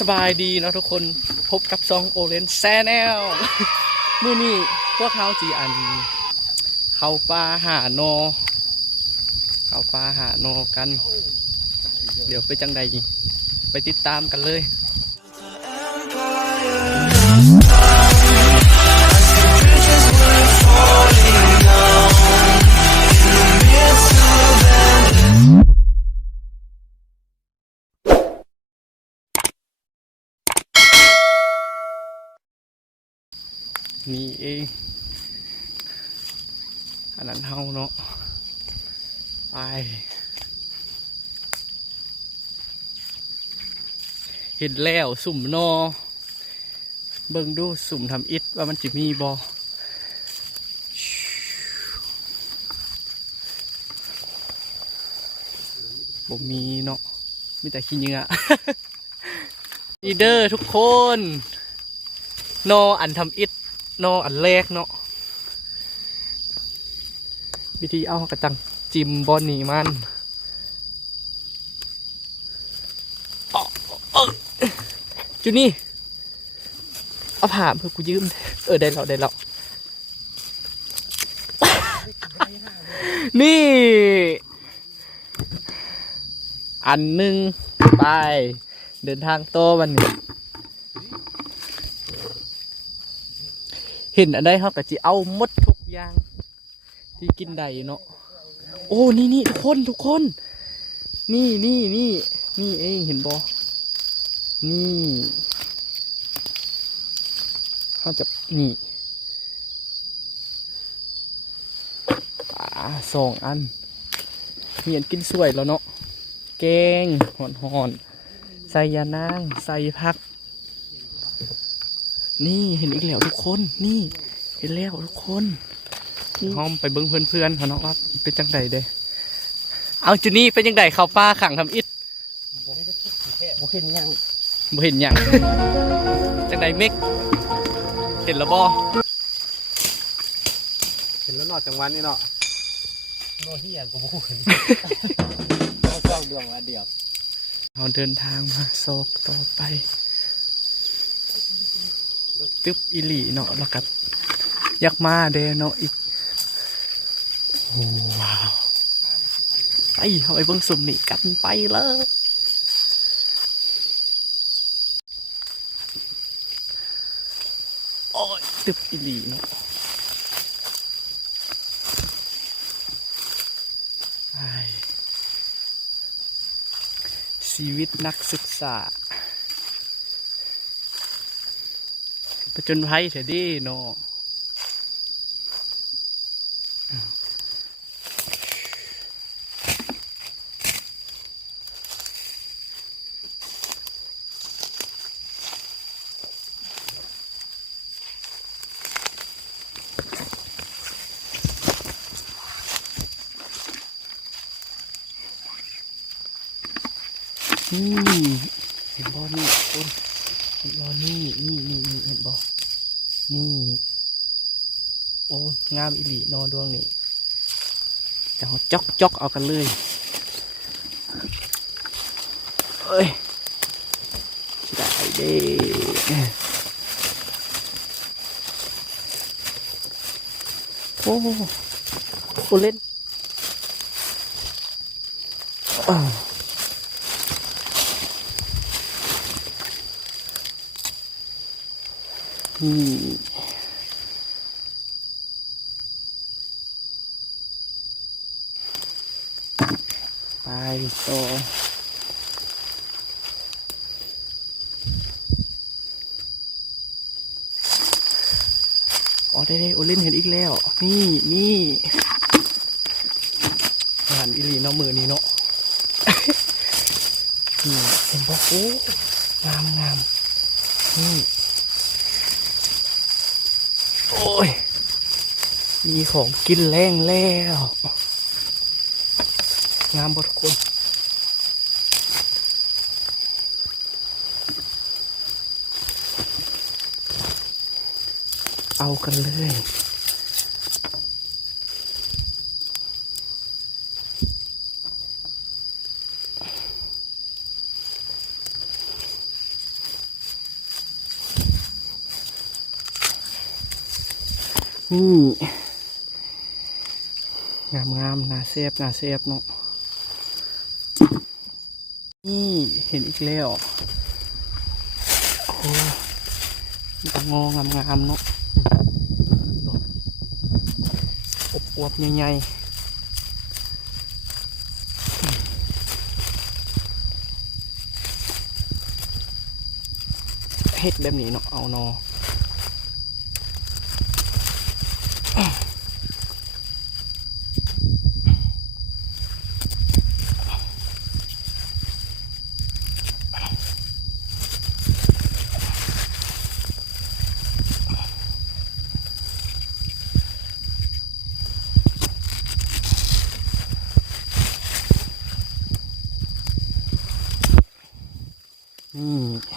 สบายดีเนาะทุกคนพบกับซองโอเลนแซนแนลมื้อนี้พวกเขาจีอัน เข้าป่าหาโนเข้าป่าหาโนกัน เดี๋ยวไปจังใดไปติดตามกันเลย นี่เองอันนั้นเฮาเนาะไปเห็นแล้วสุ่มนอ เบิ่งดูสุ่มทำอิฐว่ามันจะมีบอบ่มีเนาะมีแต่ขี้เหงื่ออีเดอร์ทุกคน นออันทำอิฐ นออันแรกเนาะวิธีเอากระจังจิมบอลนี่มันอ้อเอ้ยจูนี่เอาผ่าเพื่อกูยืม เออ ได้แล้วได้แล้วนี่ อันหนึ่งไป เดินทางโตวันนี้ เห็นอันใดเขาก็จะเอาหมดทุกอย่าง ที่กินได้เนาะโอ้นี่นี่ทุกคนทุกคน นี่นี่นี่นี่เองเห็นบอนี่เขาจะนี่ปลาสองอันมีอันกินสวยแล้วเนาะแกงหอนหอนใส่ยานาง ใส่ผัก นี่เห็นอีกแล้วทุกคน นี่ เห็นแล้วทุกคนห้อมไปเบิ้งเพื่อนๆเขาเนาะว่าเป็นจังใดเด้เอาจุนี่เป็นจังใดเข้าป้าขังทำอิฐบ่เห็นยังบ่เห็นหยังจังใดเมกเห็นแล้วบ่เห็นแล้วเนอกจังหวันนี่เนาะโนเฮียก็บ่เห็นเอากล้องดวงอันเดียวเราเดินทางมาโซกต่อไป ตึบอิลีเนาะแล้วกับยักมาเดเนาะอีกโอ้ว้าวไปเอาไปเบิ้งสุ่มนี่กันไปเลยโอ้ยตึบอิลีเนาะไปชีวิตนักศึกษา ประจนภัยเถอะดิเนาะนี่เห็นบอนี่คนเห็นบอนี่นี่นี่นี่เห็นบอนี่ โอ้งามอิลีนอนดวงนี่จะเอาจอกจอกเอากันเลยเอ้ยได้เด้โอ้โอเล่นอ้าว นี่ไปต่ออ๋อได้ได้โอเล่นเห็นอีกแล้ว นี่นี่งานอิลีเนาะมือนี้เนาะนี่เห็นบอกโอ้งามงามนี่ โอ้ย มีของกินแรงแล้ว งามบทุกคนเอากันเลย นี่ งามงามๆนาเซฟนาเซฟเนาะนี่เห็นอีกแล้วโอ้มันก็งองามงามๆเนาะอบอวบใหญ่ๆเฮ็ดแบบนี้เนาะเอาเนาะ นี่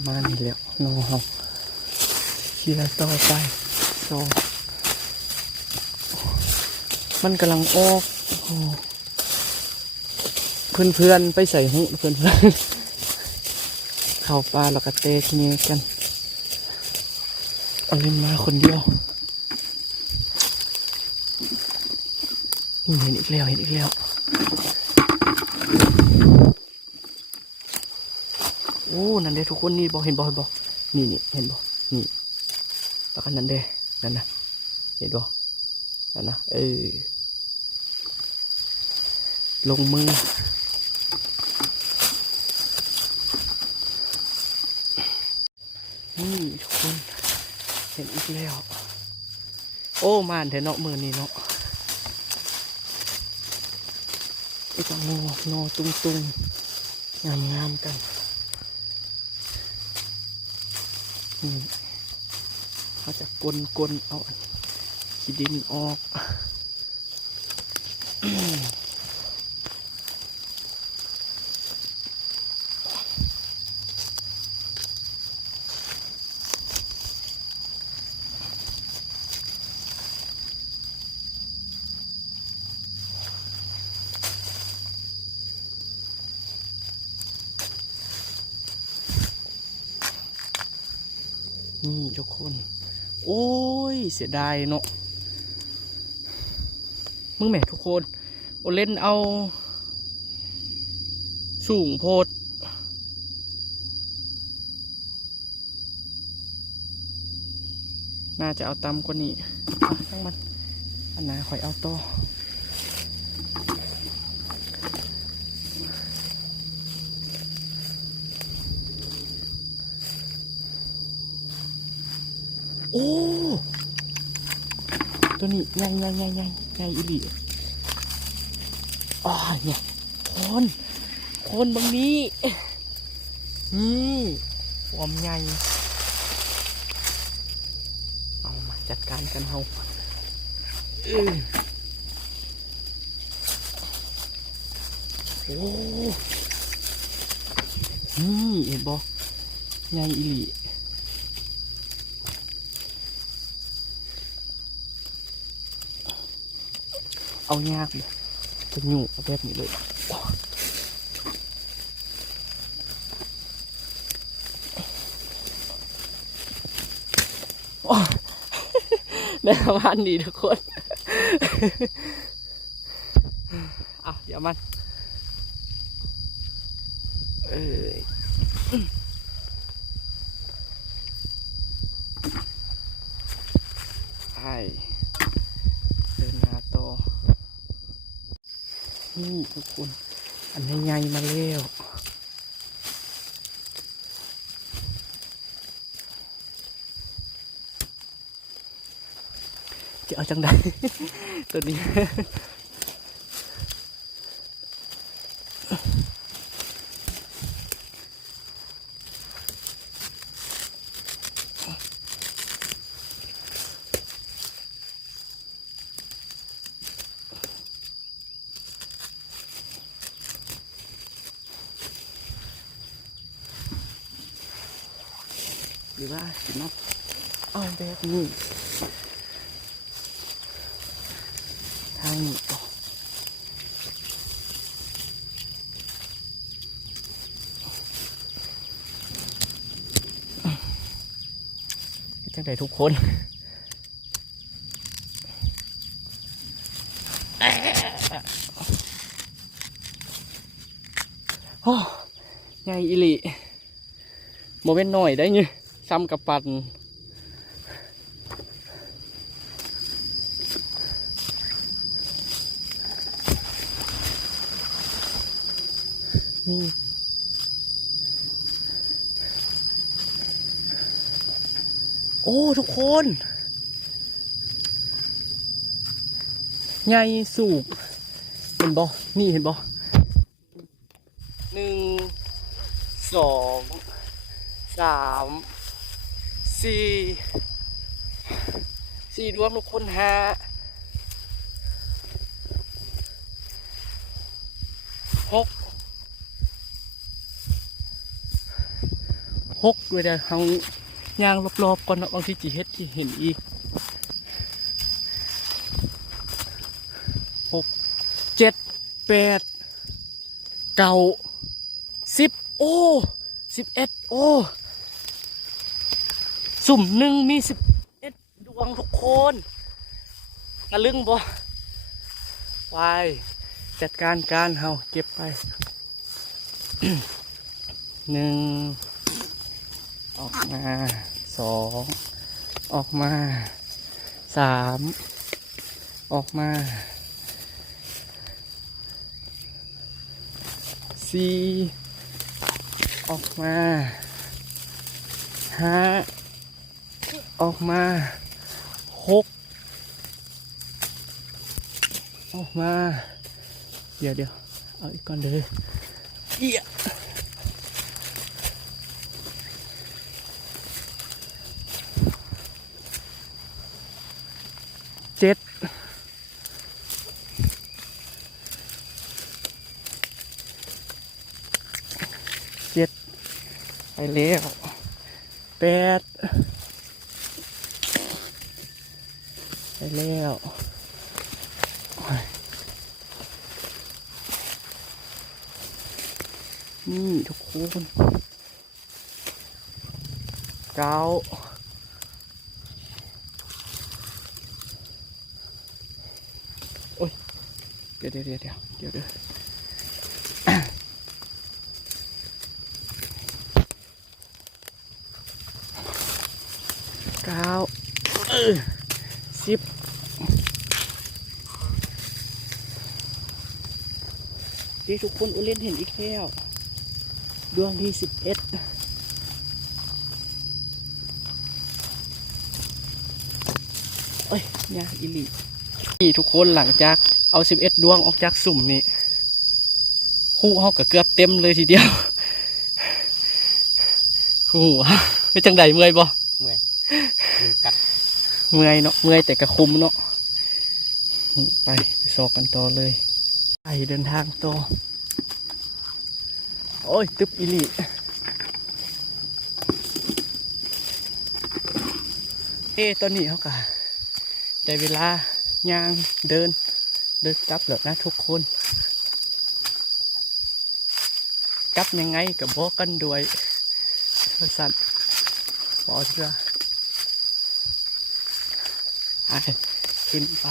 ประมาณนี้แล้วน้อเฮาขี่ละต่อไปต่อมันกำลังออกโอ้เพื่อนเพื่อนๆไปใส่หูเพื่อนเพื่อนๆเข้าป่าแล้วก็เตะทีนี้กันเอาเล่นมาคนเดียวเห็นอีกแล้วเห็นอีกแล้ว โอ้นั่นเด้ทุกคนนี่บอกเห็นบอกเห็นบอกนี่นี่เห็นบอกนี่แล้วก็นั่นเด้นั่นนะเห็นบอกนั่นนะเออลงมือนี่ทุกคนเห็นอีกแล้ว โอ้มานเถอะเนาะมือนี่เนาะไอ้ก็งองอตุงตุงงามงามๆกัน นี่เขาจะกลนกลเอาขี้ดินออก นี่ทุกคน โอ้ย เสียดายเนาะมึงแหมทุกคนโอเล่นเอา สูงโพดน่าจะเอาตำกว่านี้อะทั้งมันอันไหนาคอยเอาต่อ โอ้ตัวนี้ใหญ่ใหญ่ใหญ่ใหญ่ใหญ่อีหลีอ๋อเนี่ยคนคนบางนี้นี่ความใหญ่เอามาจัดการกันเฮาโอ้นี่เห็นบ่ใหญ่อีหลี เอายากเลยจะอยู่เอาแบบนี้เลยโอ้ได้ประมาณนี้ทุกคนอะเดี๋ยวมันเอ้ยไอเดินหน้าต่อ นี่ทุกคน อันนี้ใหญ่มาแล้วจะเอาจังไดตัวนี้ หรือว่าสิมาเอาแบบนี้ทางนี้ต่อจังไดทุกคนโอ้ใหญ่อิลิโมเป็นหน่อยได้ไง ซ้ำกับปันนี่โอ้ทุกคนใหญ่สูบเห็นบ่นี่เห็นบ่หนึ่งสองสาม สี่สี่รวมทุกคนห้าหกหกด้วยเดี๋ยวเอายางรอบๆก่อนนะบางทีจีเฮ็ดจีเห็นอีกหกเจ็ดแปดเก้าสิบโอ้สิบเอ็ดโอ้ สุ่มหนึ่งมีสิบเอ็ดดวงทุกคนตะลึงบ่ไปจัดการการเฮาเก็บไปหนึ่งออกมาสองออกมาสามออกมาสี่ออกมาห้า ออกมาหกออกมา เดี๋ยวเดี๋ยวเอาอีกก่อนเลยเอียเจ็ดไปแล้วแปดไป แล้วนี่ทุกคนเก้าโอ้ยเดี๋ยวเดี๋ยวเดี๋ยวเดี๋ยวเดี๋ยวเดี๋ยวเก้าเออสิบ ที่ทุกคนอุเล่นเห็นอีกแล้วดวงที่สิบเอ็ดเอ้ยยาอิลีนี่ทุกคนหลังจากเอาสิบเอ็ดดวงออกจากสุ่มนี่คู่เขาก็เกือบเต็มเลยทีเดียวคู่หัวเป็นจังใดเมื่อยบ่เมื่อยยืนกัดเมื่อยเนาะเมื่อยแต่กระคุมเนาะนี่ไปไปสอกกันต่อเลย ไปเดินทางต่อ โอ้ย ตึบอิลีเอ้ตอนนี้เขากะได้เวลาย่างเดิน เดินกลับแล้วนะทุกคน กลับยังไงกับบอกกันด้วยบริษัทบอกเถอะไปขึ้นไป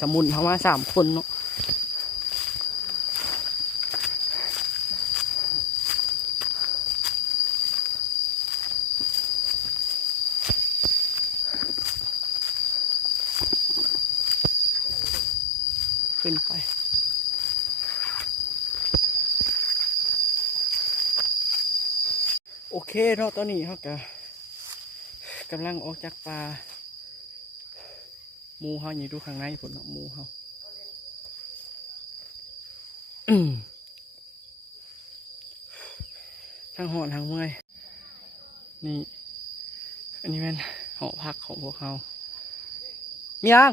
สมุนเข้ามาสามคนเนาะ เคเนาะตอนนี้เขาก็กำลังออกจากป่าหมูเฮาอยู่ดูข้างในผลเนาะหมูเฮาทั้งหอนทั้งเมื่อยนี่ อันนี้เป็นหอพักของพวกเขามียง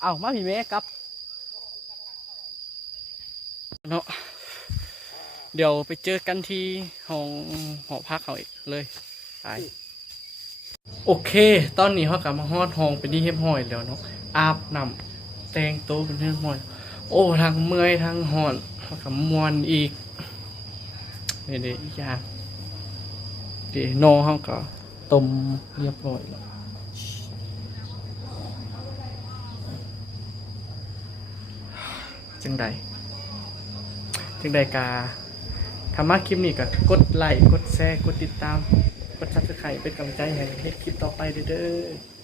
เอามาพี่แม่ครับเนาะ เดี๋ยวไปเจอกันที่ห้องหอพักเขาอีกเลยไปโอเค ตอนนี้เขากลับมาฮอดห้องเป็นที่เรียบร้อยแล้วเนาะอาบน้ำแต่งโต๊ะเป็นที่เรียบร้อยโอ้ทั้งเมื่อยทั้งหอนเขากับมวนอีกนี่เด็กอีกอย่างดีนอเฮาก็ต้มเรียบร้อยแล้วจังใดจังใดกา ถ้ามาคลิปนี้ก็กดไลค์ กดแชร์ กดติดตาม กดซับสไครต์เป็นกำลังใจให้เฮ็ดคลิปต่อไปเด้อ